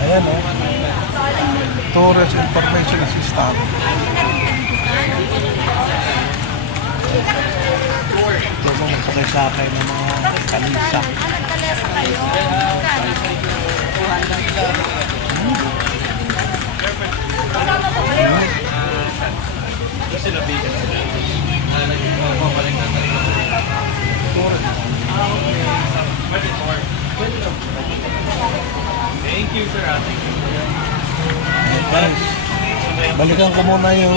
Ayan o. Tourist Information Assistant. Ito po magsakay-sakay ng mga kalisa. Nagkalesa kayo. Thank you, sir. Guys, balikan ko muna yung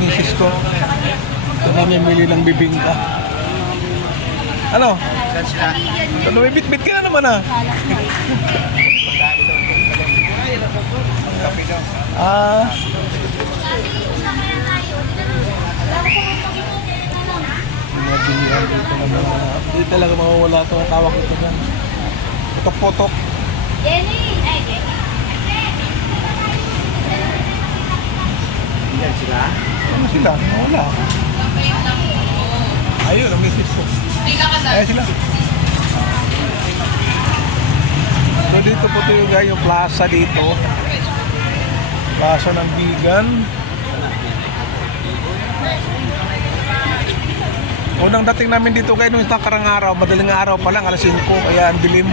misis ko. Ito kami mili ng bibingka. Ano? Ano, may bit-bit ka na naman ah. Nabilihan dito na mga... Hindi talaga mawawala ito. Ang tawag ito dyan. Putok-putok. Jenny! Ay, Jenny. Yan sila. Ano sila? Wala. Ayun, ang misis ko. Ayan sila. So dito po ito yung plaza dito. Plaza ng Bigan. Unang dating namin dito kayo nung nakarang araw, madaling araw pa lang, alas 5, kaya ang dilim.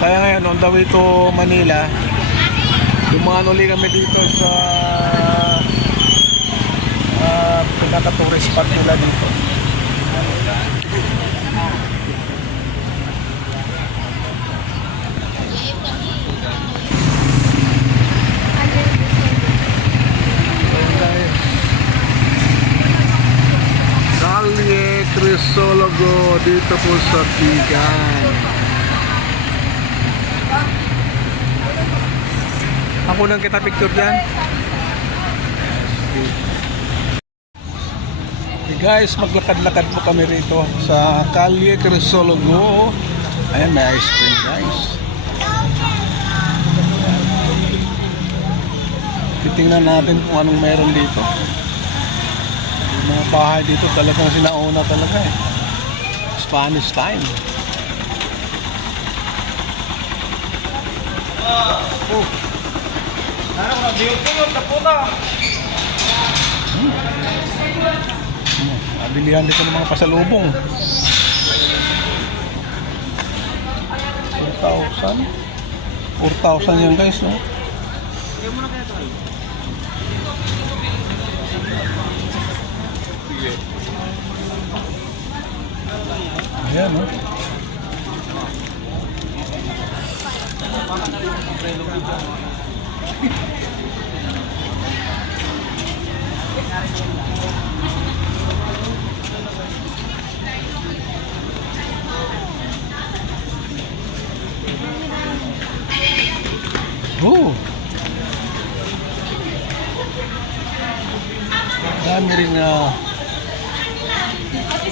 Kaya ngayon, on the way to Manila, dumaan uli kami dito sa pinaka-tourist spot nila dito. Calle Crisologo dito po sa Bigan. Ako nang kita picture dyan. Okay guys, maglakad-lakad po kami rito sa Calle Crisologo. Ayan, may ice cream guys. Titingnan natin kung anong meron dito. Yung mga bahay dito talagang sinauna talaga eh. Spanish time. Oh. Abilihan dito ng mga pasalubong. 4,000 4,000 yan guys, no? Ayan, no? Oh. Dami rin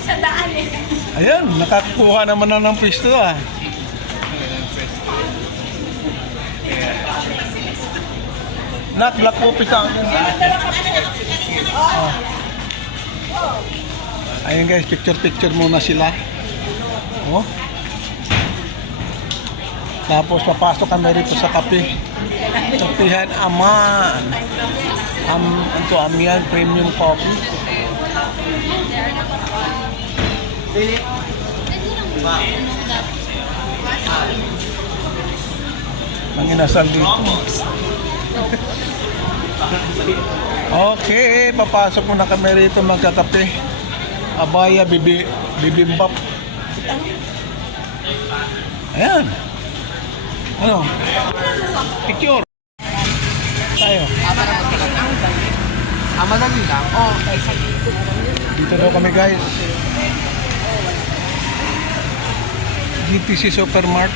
Sa daan eh. ayan, nakakuha naman na ng pwesto ah. Nak, black coffee sa akin. Oh. Ayun guys, picture muna sila. Oh. Tapos papasok kami rito sa kape. Kapihan Aman. Ito Amihan Premium Coffee. Ang inasal dito. Okay, papasok muna kami rito magkakape. Abaya bibimbap. Ayan. Ano? Picture. Tayo. Madali lang. Oh, Dito daw kami guys. GTC Supermart.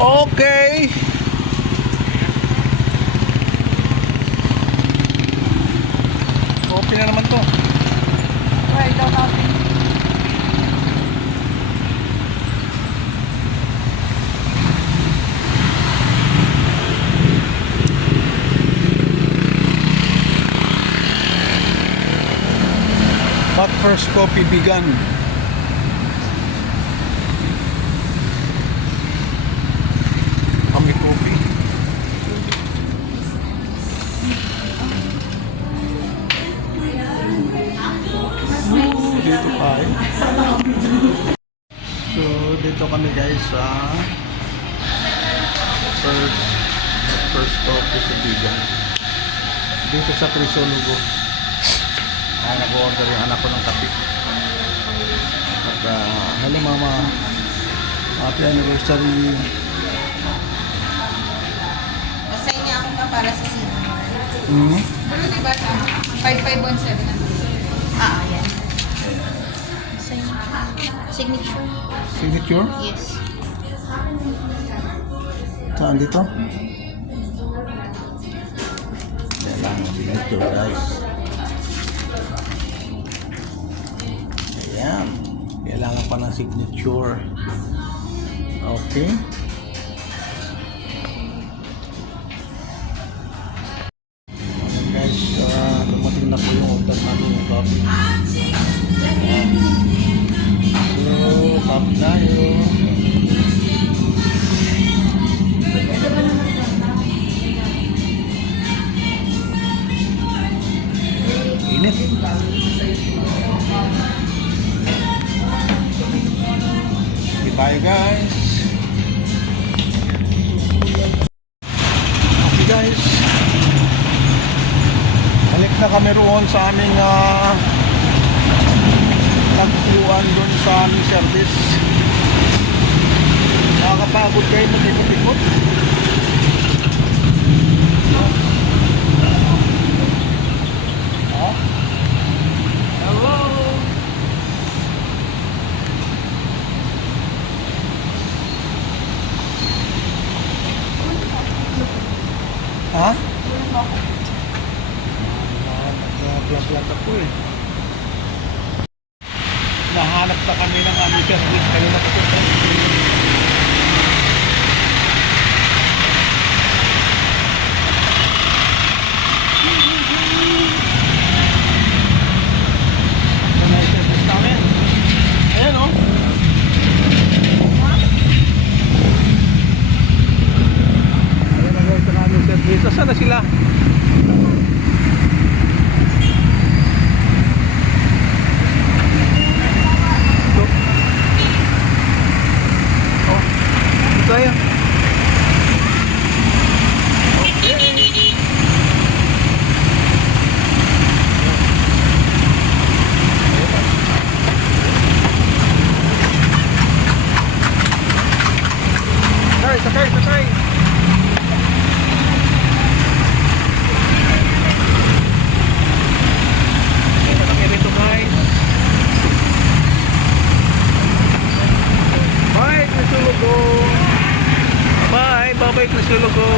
Okay. Coffee na naman to. Try daw natin. But first coffee began. Kami coffee. Dito tayo. So, dito kami guys sa first coffee sa Bigan. Dito sa Crisologo. Nag-order yung anak ko ng kape. At hello mama, happy anniversary. Masaya niya ako pa para sa senior. Mm-hmm. Pero diba sa 5517? Yan. Masaya niya. Signature? Signature? Yes. Saan dito? Kailangan signature guys. Ayan. Kailangan pa ng signature. Okay. Ayan guys, dumating na po yung order namin yung coffee. Ayan. So, coffee tayo. Init. Sige tayo guys. Okay guys. Balik na kami roon sa aming tagpuan doon sa aming service. Nakakapagod kayo mag-ikot-ikot. Ha? Nag-vlog ako eh. Nahanap na kami ng aming service. Kanina pa ito. Ito na yung service namin. Ayan o. Ayan na guys, ang aming service. Saan na sila? Tayo. Sakay. Ito kami rito guys. Bye, Crisologo. Bye, Crisologo.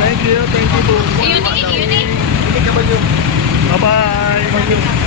Thank you po. Yuni. Bye-bye.